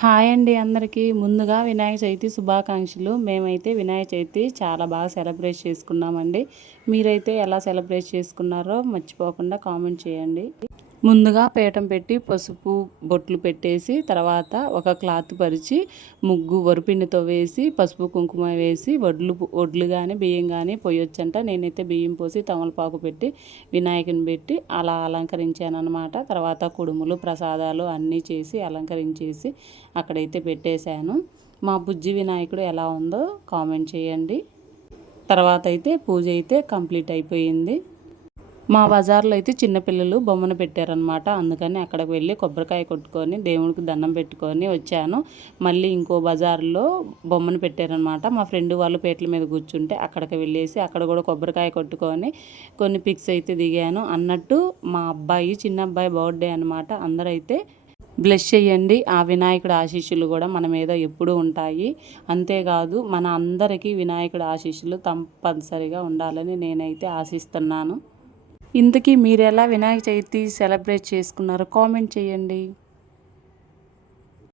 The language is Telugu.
హాయ్ అండి అందరికీ. ముందుగా వినాయక చవితి శుభాకాంక్షలు. మేమైతే వినాయక చవితి చాలా బాగా సెలబ్రేట్ చేసుకున్నామండి. మీరైతే ఎలా సెలబ్రేట్ చేసుకున్నారో మర్చిపోకుండా కామెంట్ చేయండి. ముందుగా పీఠం పెట్టి పసుపు బొట్లు పెట్టేసి తర్వాత ఒక క్లాత్ పరిచి ముగ్గు వరిపిండితో వేసి పసుపు కుంకుమ వేసి వడ్లు కానీ బియ్యం కానీ పోయొచ్చంట. నేనైతే బియ్యం పోసి తమలపాకు పెట్టి వినాయకుని పెట్టి అలా అలంకరించాను అనమాట. తర్వాత కుడుములు ప్రసాదాలు అన్నీ చేసి అలంకరించేసి అక్కడైతే పెట్టేశాను. మా బుజ్జి వినాయకుడు ఎలా ఉందో కామెంట్ చేయండి. తర్వాత అయితే పూజ అయితే కంప్లీట్ అయిపోయింది. మా బజార్లో అయితే చిన్నపిల్లలు బొమ్మను పెట్టారనమాట. అందుకని అక్కడికి వెళ్ళి కొబ్బరికాయ కొట్టుకొని దేవుడికి దండం పెట్టుకొని వచ్చాను. మళ్ళీ ఇంకో బజార్లో బొమ్మను పెట్టారనమాట. మా ఫ్రెండ్ వాళ్ళు పీటల మీద కూర్చుంటే అక్కడికి వెళ్ళేసి అక్కడ కూడా కొబ్బరికాయ కొట్టుకొని కొన్ని పిక్స్ అయితే దిగాను. అన్నట్టు మా అబ్బాయి చిన్న అబ్బాయి బర్త్డే అనమాట. అందరూ అయితే బ్లెస్ చేయండి. ఆ వినాయకుడి ఆశీస్సులు కూడా మన మీద ఎప్పుడూ ఉంటాయి. అంతేకాదు మన అందరికీ వినాయకుడి ఆశీస్సులు తప్పనిసరిగా ఉండాలని నేనైతే ఆశిస్తున్నాను. ఇంతకీ మీరు ఎలా వినాయక చవితి సెలబ్రేట్ చేసుకున్నారో కామెంట్ చేయండి.